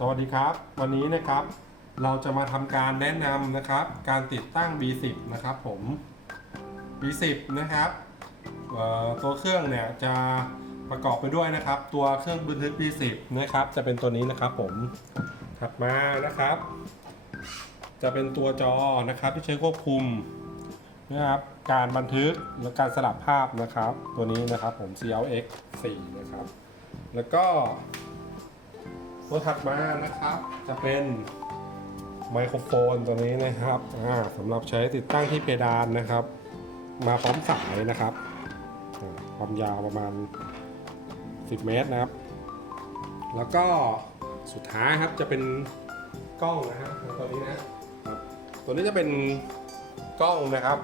สวัสดีครับ วันนี้นะครับ เราจะมาทำการแนะนำนะครับ การติดตั้ง B10 นะครับผม B10 นะครับตัวเครื่องเนี่ยจะประกอบไปด้วยนะครับ ตัวเครื่องบันทึก B10 นะครับ จะเป็นตัวนี้นะครับผมถัดมานะครับ จะเป็นตัวจอนะครับที่ใช้ควบคุมนะครับการบันทึกและการสลับภาพนะครับ ตัวนี้นะครับผม CLX 4 นะครับ แล้วก็ ตัวถัดมานะครับ จะเป็นไมโครโฟนตัวนี้นะครับสำหรับใช้ติดตั้งที่เพดานนะครับ มาพร้อมสายนะครับ ความยาวประมาณ 10 เมตรนะครับ แล้วก็สุดท้ายครับจะเป็นกล้องนะฮะตัวนี้นะครับตัวนี้จะเป็นกล้องนะครับ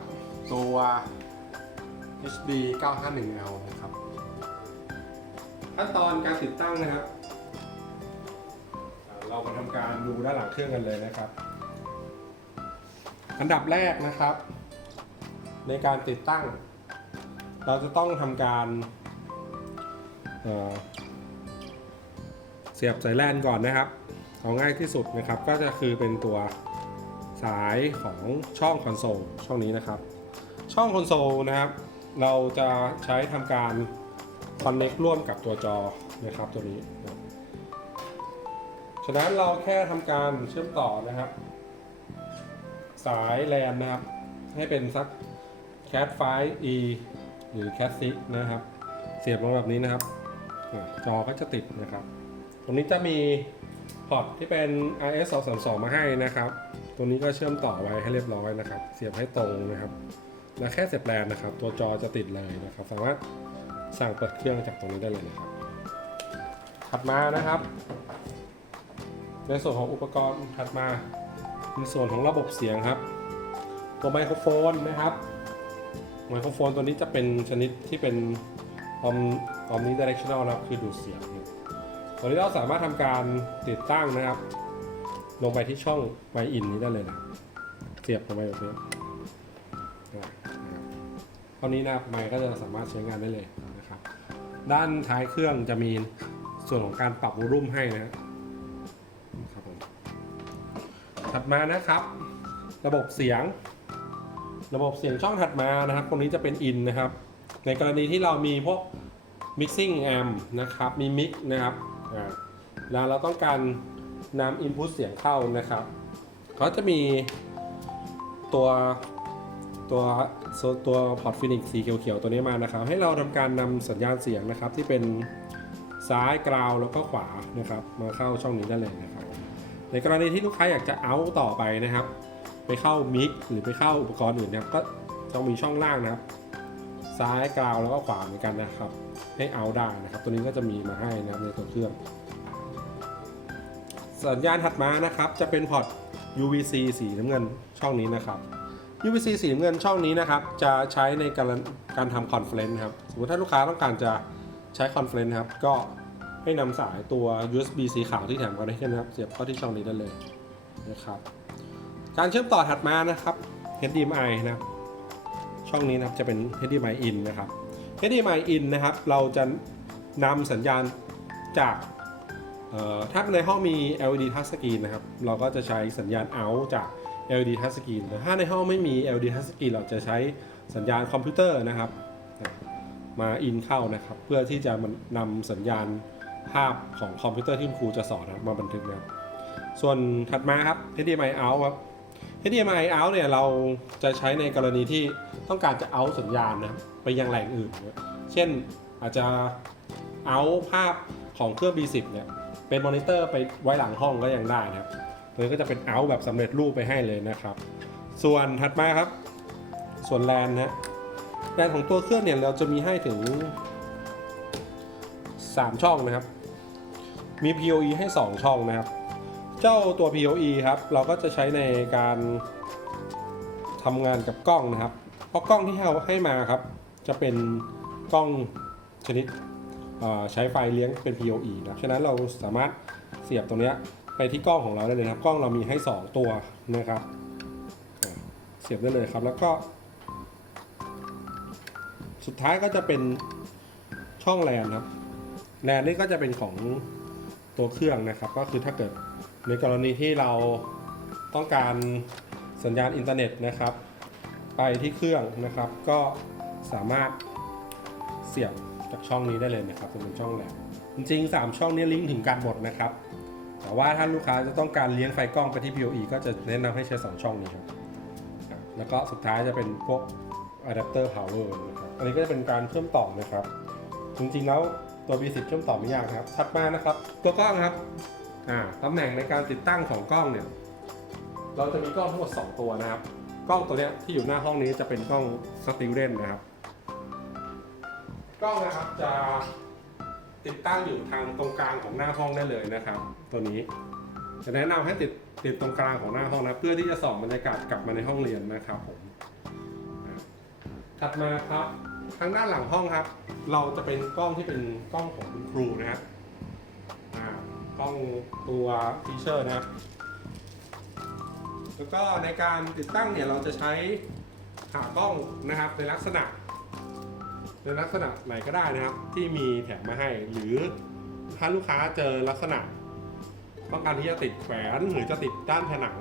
ตัว HD 951L นะครับขั้นตอนการติดตั้งนะครับ การดูด้านหลังเครื่องกันเลยนะครับ อันดับแรกนะครับ ในการติดตั้ง เราจะต้องทำการเเสียบสายแลนก่อนนะครับ เอาง่ายที่สุดนะครับ ก็จะคือเป็นตัวสายของช่องคอนโซลช่องนี้นะครับ ช่องคอนโซลนะครับ เราจะใช้ทำการคอนเน c t ร่วมกับตัวจอนะครับตัวนี้น ฉะนั้นเราแค่ทำการเชื่อมต่อนะครับ สายแลนนะครับ ให้เป็นสัก cat 5 e หรือ cat 6นะครับ เสียบลงแบบนี้นะครับ จอก็จะติดนะครับ ตรงนี้จะมีพอร์ตที่เป็น RS 2 3 2มาให้นะครับตรงนี้ก็เชื่อมต่อไว้ให้เรียบร้อยนะครับ เสียบให้ตรงนะครับ แล้วแค่เสียบแลนนะครับ ตัวจอจะติดเลยนะครับ สามารถสั่งเปิดเครื่องจากตรงนี้ได้เลยนะครับ ถัดมานะครับ ในส่วนของอุปกรณ์ถัดมา ในส่วนของระบบเสียงครับ ตัวไมโครโฟนนะครับ ไมโครโฟนตัวนี้จะเป็นชนิดที่เป็นออมออมนี้ directional นะครับคือดูดเสียงตัวนี้เราสามารถทำการติดตั้งนะครับ ลงไปที่ช่องไมอินนี้ได้เลยนะเสียบลงไปแบบนี้อ่านะครับเท่านี้นะครับไมค์ก็จะสามารถใช้งานได้เลยนะครับ ด้านท้ายเครื่องจะมีส่วนของการปรับวอลุ่มให้นะครับ ถัดมานะครับ ระบบเสียง ระบบเสียงช่องถัดมานะครับ ตรงนี้จะเป็นอินนะครับ ในกรณีที่เรามีพวก mixing amp นะครับ มีมิกนะครับแล้วเราต้องการนำ input เสียงเข้านะครับก็จะมีตัวตัวตัวพอร์ตฟินิกสีเขียวๆตัวนี้มานะครับ ให้เราทำการนำสัญญาณเสียงนะครับที่เป็นซ้ายกราวแล้วก็ขวานะครับ มาเข้าช่องนี้ได้เลยนะครับ ในกรณีที่ลูกค้าอยากจะเอาต่อไปนะครับ ไปเข้ามิกหรือไปเข้าอุปกรณ์อื่นนะครับก็ต้องมีช่องล่างนะครับ ซ้ายกราวแล้วก็ขวาเหมือนกันนะครับ ให้เอาได้นะครับ ตัวนี้ก็จะมีมาให้นะครับในตัวเครื่อง สัญญาณถัดมานะครับ จะเป็นพอร์ต UVC สีน้ำเงินช่องนี้นะครับ UVC สีน้ำเงินช่องนี้นะครับ จะใช้ในการการทำคอนเฟลนต์ครับสมมติถ้าลูกค้าต้องการจะใช้คอนเฟลนต์ครับก็ ให้นำสายตัว USB สีขาวที่แถมมาได้นะครับ เสียบเข้าที่ช่องนี้ได้เลยนะครับการเชื่อมต่อถัดมานะครับ HDMI นะครับช่องนี้นะครับจะเป็น HDMI in นะครับ HDMI in นะครับ เราจะนำสัญญาณจากถ้าในห้องมี LED touch screen นะครับ เราก็จะใช้สัญญาณ out จาก LED touch screen แต่ถ้าในห้องไม่มี LED touch screen เราจะใช้สัญญาณคอมพิวเตอร์นะครับ มาอินเข้านะครับ เพื่อที่จะนำสัญญาณ ภาพของคอมพิวเตอร์ที่ครูจะสอนนะครับมาบันทึกนะครับ ส่วนถัดมาครับ HDMI out ครับ HDMI out เนี่ยเราจะใช้ในกรณีที่ต้องการจะ out สัญญาณนะไปยังแหล่งอื่น เช่นอาจจะ out ภาพของเครื่อง B10 เนี่ยเป็นมอนิเตอร์ไปไว้หลังห้องก็ยังได้นะครับตัวนี้ก็จะเป็น out แบบสำเร็จรูปไปให้เลยนะครับ ส่วนถัดมาครับ ส่วนแลนนะแลนของตัวเครื่องเนี่ยเราจะมีให้ถึง 3 ช่องนะครับ มี PoE ให้ 2 ช่องนะครับ เจ้าตัว PoE ครับ เราก็จะใช้ในการทำงานกับกล้องนะครับ เพราะกล้องที่เราให้มาครับ จะเป็นกล้องชนิดใช้ไฟเลี้ยงเป็น PoE นะฉะนั้นเราสามารถเสียบตรงนี้ไปที่กล้องของเราได้เลยนะครับ กล้องเรามีให้ 2 ตัวนะครับ เสียบได้เลยครับ แล้วก็ สุดท้ายก็จะเป็นช่องแลนครับ แลนนี่ก็จะเป็นของ ตัวเครื่องนะครับ ก็คือถ้าเกิดในกรณีที่เราต้องการสัญญาณอินเทอร์เน็ตนะครับ ไปที่เครื่องนะครับ ก็สามารถเสียบจากช่องนี้ได้เลยนะครับจะเป็นช่องแหลมจริงๆ 3 ช่องนี้ลิงก์ถึงกันหมดนะครับ แต่ว่าถ้าลูกค้าจะต้องการเลี้ยงไฟกล้องไปที่ PoE ก็จะแนะนำให้ใช้ 2 ช่องนี้ครับแล้วก็สุดท้ายจะเป็นพวกอะแดปเตอร์ power นะครับ อันนี้ก็จะเป็นการเชื่อมต่อนะครับ จริงๆแล้ว ตัว B10 เชื่อมต่อไม่ยากนะครับ ถัดมานะครับ ตัวกล้องครับอ่าตำแหน่งในการติดตั้งของกล้องเนี่ย เราจะมีกล้องทั้งหมด 2 ตัวนะครับ กล้องตัวเนี้ยที่อยู่หน้าห้องนี้จะเป็นกล้องสติลเดนนะครับ กล้องนะครับจะติดตั้งอยู่ทางตรงกลางของหน้าห้องได้เลยนะครับ ตัวนี้ จะแนะนำให้ติดติดตรงกลางของหน้าห้องนะ เพื่อที่จะส่องบรรยากาศกลับมาในห้องเรียนนะครับผมถัดมาครับ ทางด้านหลังห้องครับ เราจะเป็นกล้องที่เป็นกล้องของคุณครูนะครับกล้องตัวทีเชอร์นะครับแล้วก็ในการติดตั้งเนี่ยเราจะใช้ขากล้องนะครับในลักษณะ ในลักษณะไหนก็ได้นะครับ ที่มีแถมมาให้ หรือถ้าลูกค้าเจอลักษณะต้องการที่จะติดแขวนหรือจะติดด้านผนัง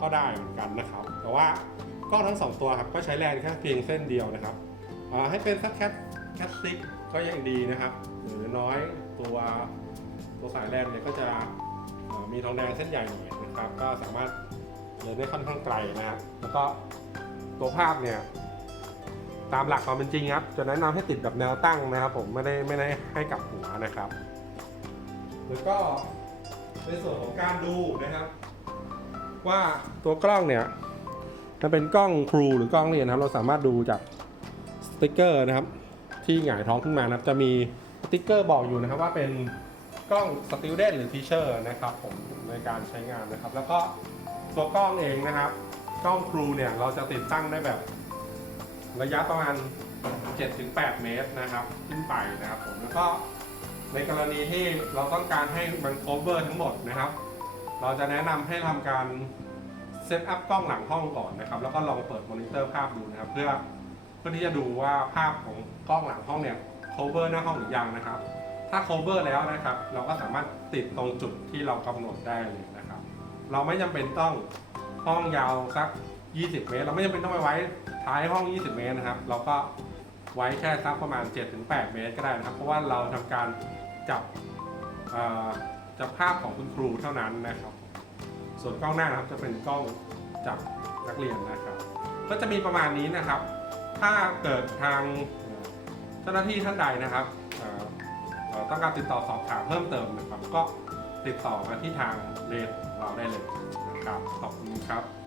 ก็ได้เหมือนกันนะครับ แต่ว่ากล้องทั้งสองตัวครับก็ใช้แรงแค่เพียงเส้นเดียวนะครับ ให้เป็นสักแคทแคทซิกก็ยังดีนะครับ หรือน้อยตัวตัวสายแลนเนี่ยก็จะมีทองแดงเส้นใหญ่หน่อยนะครับ ก็สามารถเดินได้ค่อนข้างไกลนะครับ แล้วก็ตัวภาพเนี่ยตามหลักความเป็นจริงครับ จะแนะนำให้ติดแบบแนวตั้งนะครับผมไม่ได้ไม่ได้ให้กลับหัวนะครับ แล้วก็ในส่วนของการดูนะครับ ว่าตัวกล้องเนี่ยมันเป็นกล้องครูหรือกล้องเรียนครับ เราสามารถดูจาก ติกเกอร์นะครับ ที่หงายท้องขึ้นมานะครับจะมีสติกเกอร์บอกอยู่นะครับว่าเป็นกล้องสติลเดนหรือทีเชอร์นะครับผมในการใช้งานนะครับ แล้วก็ตัวกล้องเองนะครับ กล้องครูเนี่ยเราจะติดตั้งได้แบบ ระยะประมาณ 7-8 เมตรนะครับ ขึ้นไปนะครับผมแล้วก็ในกรณีที่เราต้องการให้มัน cover ทั้งหมดนะครับ เราจะแนะนำให้ทำการเซตอัพกล้องหลังห้องก่อนนะครับ แล้วก็ลองเปิดมอนิเตอร์ภาพดูนะครับ เพื่อ พื่อที่จะดูว่าภาพของกล้องหลังห้องเนี่ย cover หน้าห้องหรือยังนะครับ ถ้า cover แล้วนะครับ เราก็สามารถติดตรงจุดที่เรากำหนดได้เลยนะครับ เราไม่จำเป็นต้องห้องยาวสัก 20 เมตร เราไม่จำเป็นต้องไปไว้ท้ายห้อง 20 เมตรนะครับ เราก็ไว้แค่สักประมาณ 7-8 เมตรก็ได้นะครับ เพราะว่าเราทำการจับจับภาพของคุณครูเท่านั้นนะครับ ส่วนกล้องหน้านะครับจะเป็นกล้องจับนักเรียนนะครับ ก็จะมีประมาณนี้นะครับ ถ้าเกิดทางเจ้าหน้าที่ท่านใดนะครับต้องการติดต่อสอบถามเพิ่มเติมนะครับ ก็ติดต่อมาที่ทางเรนเราได้เลยนะครับ ขอบคุณครับ